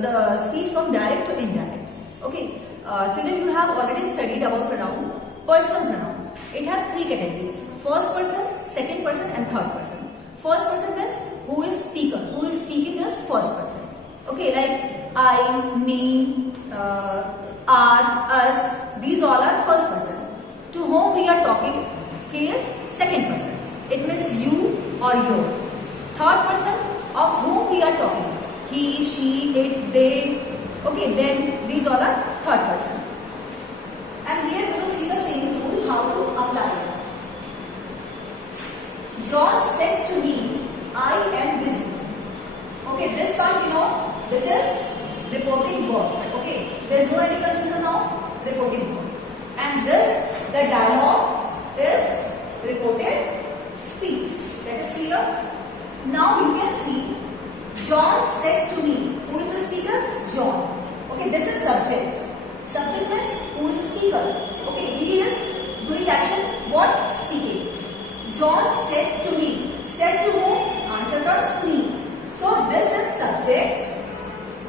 the speech from direct to indirect. Okay, children, you have already studied about pronoun, personal pronoun. It has three categories: first person, second person, and third person. First person means who is speaker. Who is speaking is first person. Okay, like I, me, are, us. These all are first person. To whom we are talking, he is second person. It means you or your. Third person, of whom we are talking, he, she, it, they. Okay, then these all are third person. And here we will see the same rule, how to apply it. John said to me, I am busy. Okay, this part you know, this is reporting verb. Okay, there is no any confusion now, reporting verb. And this, the dialogue is reported speech. That is clear. Now you can see, John said to me. Who is the speaker? John. Okay, this is subject. Subject means who is the speaker. Okay, he is doing action. What? Speaking. John said to me. Said to whom? Answer comes me. So this is subject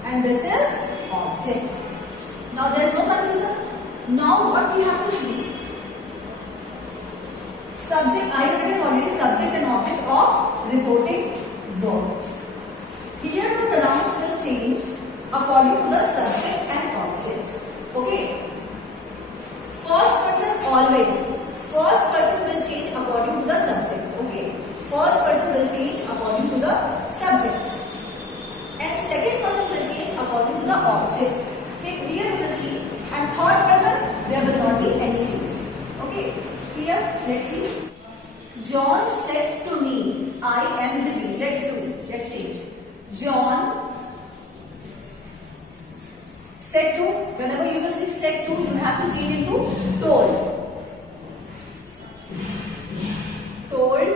and this is object. Now there is no confusion. Now what we have to see? Subject, I have written already subject and object of reporting verb. Here the pronouns will change according to the subject and object. Okay. First person always. First person will change according to the subject. Okay. First person will change according to the subject. And second person will change according to the object. Okay. Here we will see. And third person, there will not be any change. Okay. Here, let's see. John said to me, I am busy. Let's change. John said to, whenever you will see said to, you have to change into told. Told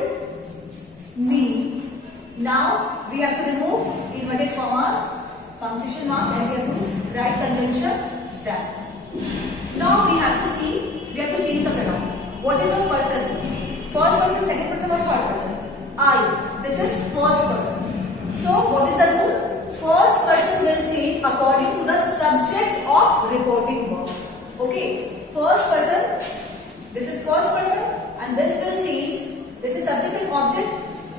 me. Now we have to remove inverted commas, punctuation mark, and we have to write conjunction that. Now we have to see, we have to change the pronoun. What is the person? First person, second person, or third person? I. This is first person. So what is the rule? First person will change according to the subject of reporting verb. Okay. First person. This is first person, and this will change. This is subject and object.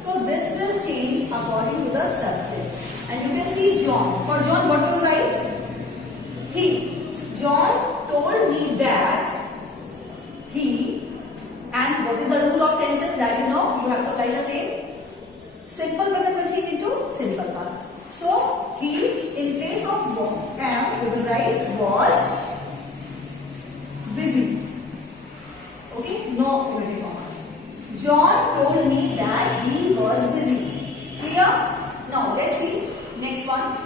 So this will change according to the subject. And you can see John. For John, what will you write? He. John told me that he. And what is the rule of tenses? That you know, you have to apply the same. Simple present will change into simple past. So he, in place of am, we will write was busy. Okay, no inverted commas. John told me that he was busy. Clear? Now let's see next one.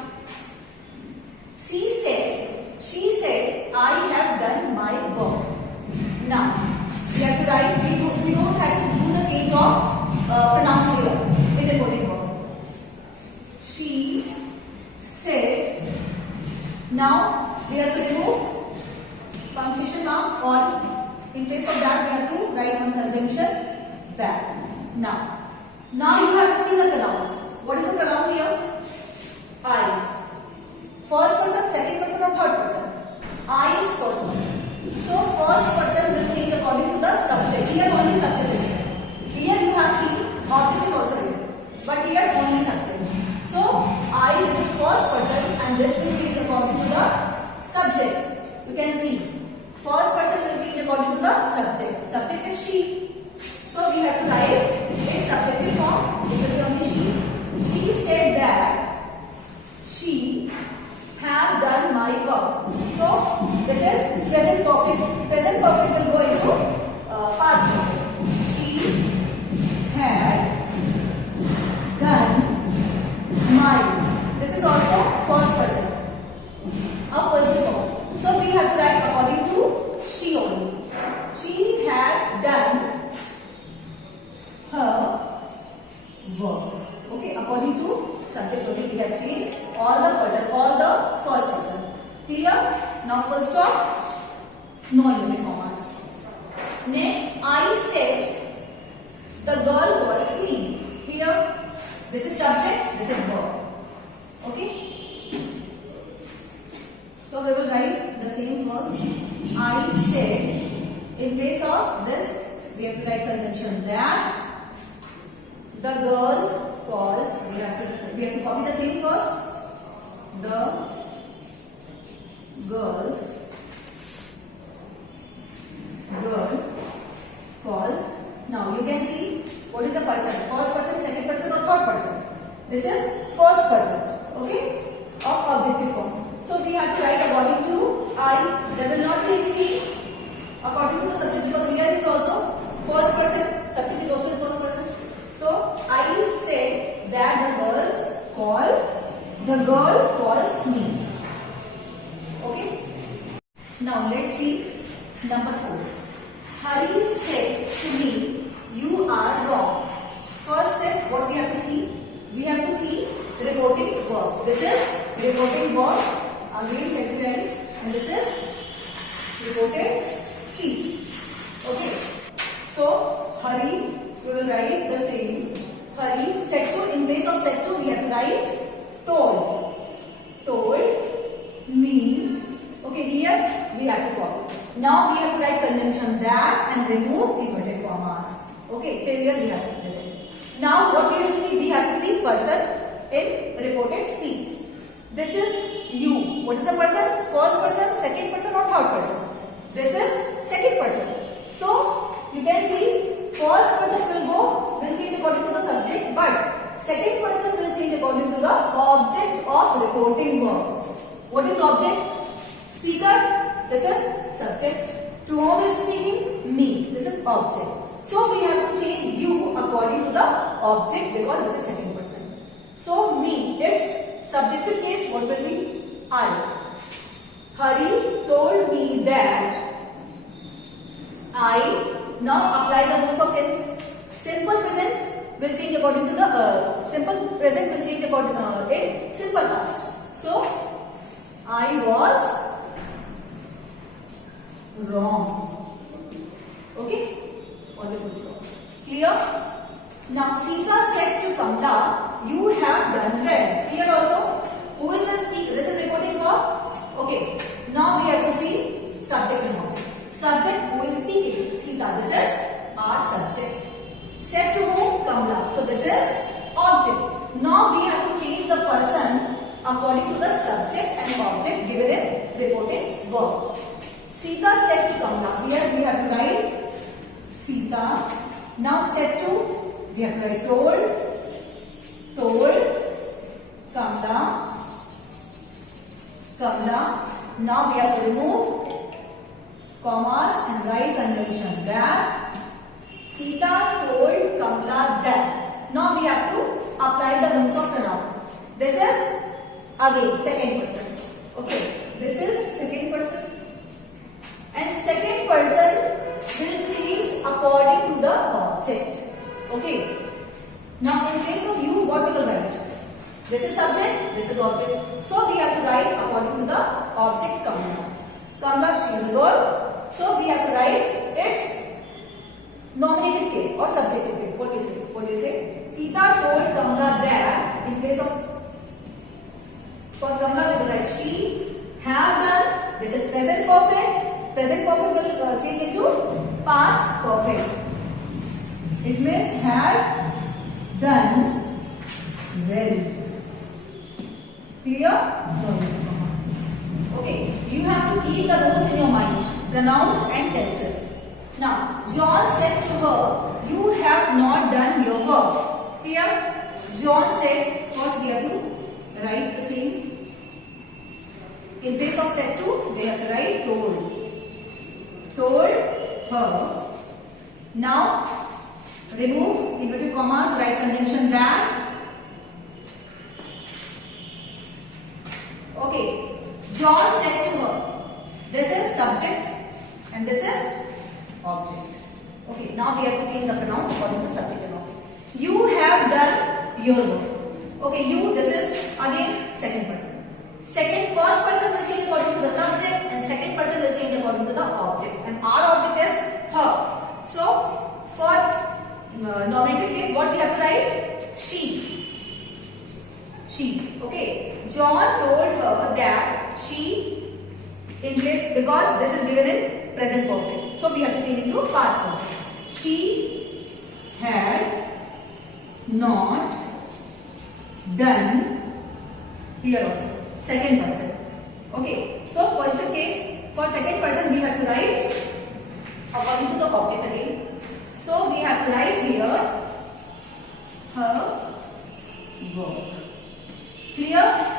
She said, I have done my work. Now we have to write. We don't have to do the change of pronouns here in reporting verb. She said. Now we have to remove punctuation mark on. In place of that, we have to write one conjunction that. Now you have to see the pronouns. What is the pronoun here? I. First person, second person, or third person? I is first person. So first person will change according to the subject. Here only subject is written. Here you have seen object is also written. But here only subject. So I, this is first person, and this will change according to the subject. You can see. First person will change according to the subject. Subject is she. So we have to write its subjective form. It will be only she. She said that she have done my work. So this is present perfect. Present perfect will go into past perfect. She had done my. This is also first person. A person form. So we have to write according to she only. She had done her work. Okay, according to subject only we have changed all the person, all the first person. Clear? Now full stop. No inverted commas. Next, I said the girl was clean. Here, this is subject, this is verb. Okay? So we will write the same first. I said, in place of this, we have to write conjunction that the girls calls. We have to copy the same first. The girl calls. Now you can see what is the person, first person, second person or third person. This is first person, okay, of objective form. So we have to write according to I. There will not be any change according to the subject, because here is also first person, subject is also in first person. So I said that the girl calls me. Okay. Now let's see number 4. Hari said to me, you are wrong. First step, what we have to see? We have to see reporting verb. This is reporting verb. Again, we have to write, and this is reported speech. Okay. So Hari, we will write the same. Hari said to, in place of said to, we have to write told. Told me. Okay, here we have to copy. Now we have to write conjunction that and remove inverted commas. Okay, till here we have to write it. Now what we have to see? We have to see person in reported speech. This is you. What is the person? First person, second person or third person? This is second person. So you can see first person will change according to the subject, but second person will change according to the object of reporting verb. What is object? Speaker. This is subject. To whom is speaking? Me. This is object. So we have to change you according to the object, because this is second person. So me, its subjective case, what will be? I. Hari told me that I. Now apply the rules of tense. Simple present will change according to the simple present will change according in simple past. So I was wrong. Okay. Wonderful stop. Clear? Now Sita said to Kamla, you have done well. Here also, who is the speaker? This is reporting verb. Okay. Now we have to see subject and object. Subject, who is speaking? Sita. This is our subject. Said to whom? Kamla. So this is object. Now we have to change the person according to the subject and object given in reporting verb. Sita said to Kamla. Here we have to write Sita. Now said to, we have to write told Kamla. Now we have to remove commas and write conjunction that. Sita told Kamla that. Now we have to apply the rules of pronoun. This is again second person. Okay, this is second person. And second person will change according to the object. Okay. Now in case of you, what we will write? This is subject, this is object. So we have to write according to the object Kamla. Kamla, she is a girl. So we have to write its nominative case or subjective case. What do you say? What do you say? Sita told Kamla that, in place of, for Kamla we will write she have done. This is present perfect. Present perfect will change into past perfect. It means had done well. Clear? No. Okay. You have to keep the rules in your mind. Pronouns and tenses. Now, John said to her, you have not done your work. Here, John said, first we have to write the same. In place of said to, we have to write told. Told her. Now, remove inverted commas, write conjunction that. Okay. John said to her. This is subject and this is object. Okay. Now we have to change the pronouns according to subject and object. You have done your work. Okay. You, this is again second person. First person will change according to the subject and second person will change according to the object. And our object is her. So, for nominative case, what we have to write? She. She. Okay. John told her that she in place, because this is given in present perfect. So we have to change into past perfect. She had not done, here also, second person. Okay, so possessive case, for second person we have to write according to the object again. So we have to write here her work. Clear?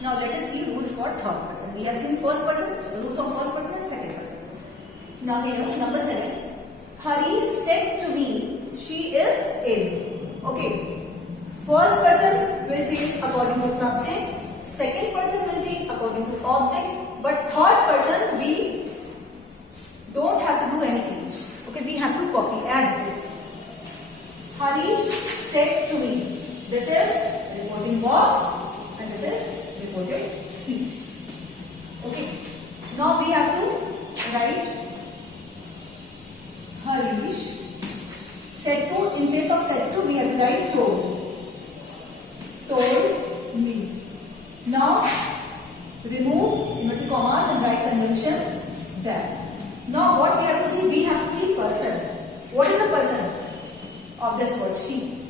Now let us see rules for third person. We have seen first person, rules of first person and second person. Now here, number 7. Hari said to me, she is ill. Okay. First person will change according to subject. Second person will change according to object. But third person, we don't have to do any change. Okay, we have to copy as it is. Harish said to me. This is reporting verb and this is reported speech. Okay. Now we have to write Harish said to. In place of said to, we have to write told. Told me. Now remove inverted commas and write conjunction that. Now what we have to see? We have to see person. What is the person of this word? She.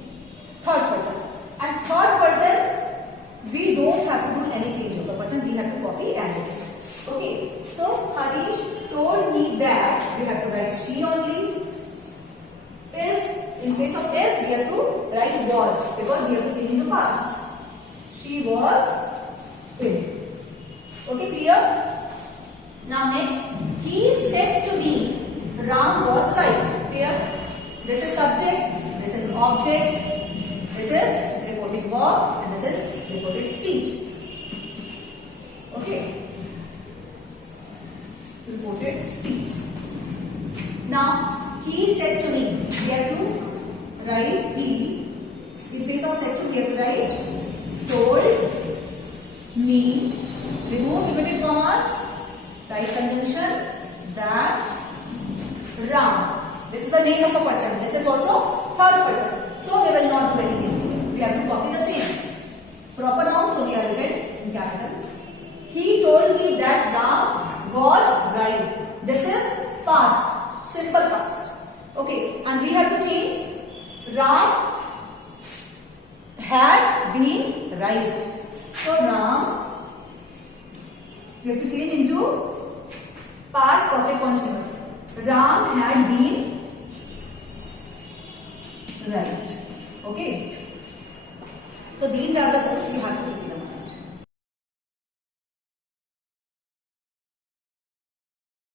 Third person. And third person, we don't have to do any change of the person. We have to copy as it is. Okay. So Harish told me that. We have to write she only. Is, in place of is, we have to write was, because we have to change into past. She was ill. Okay, clear? Now next, he said to me, Ram was right. Clear? This is subject, this is object, this is reported verb, and this is reported speech. Okay? Reported speech. Now, he said to me. We have to write he. In place of said to, we have to write told me. Remove inverted commas. Write conjunction that Ram. This is the name of a person. This is also third person. So we will not do any change. We have to copy the same. Proper noun, so we are written in capital. He told me that Ram was right. This is past. Simple past. Okay, and we have to change. Ram had been right. So Ram, we have to change into past perfect continuous. Ram had been right. Okay. So these are the rules we have to do.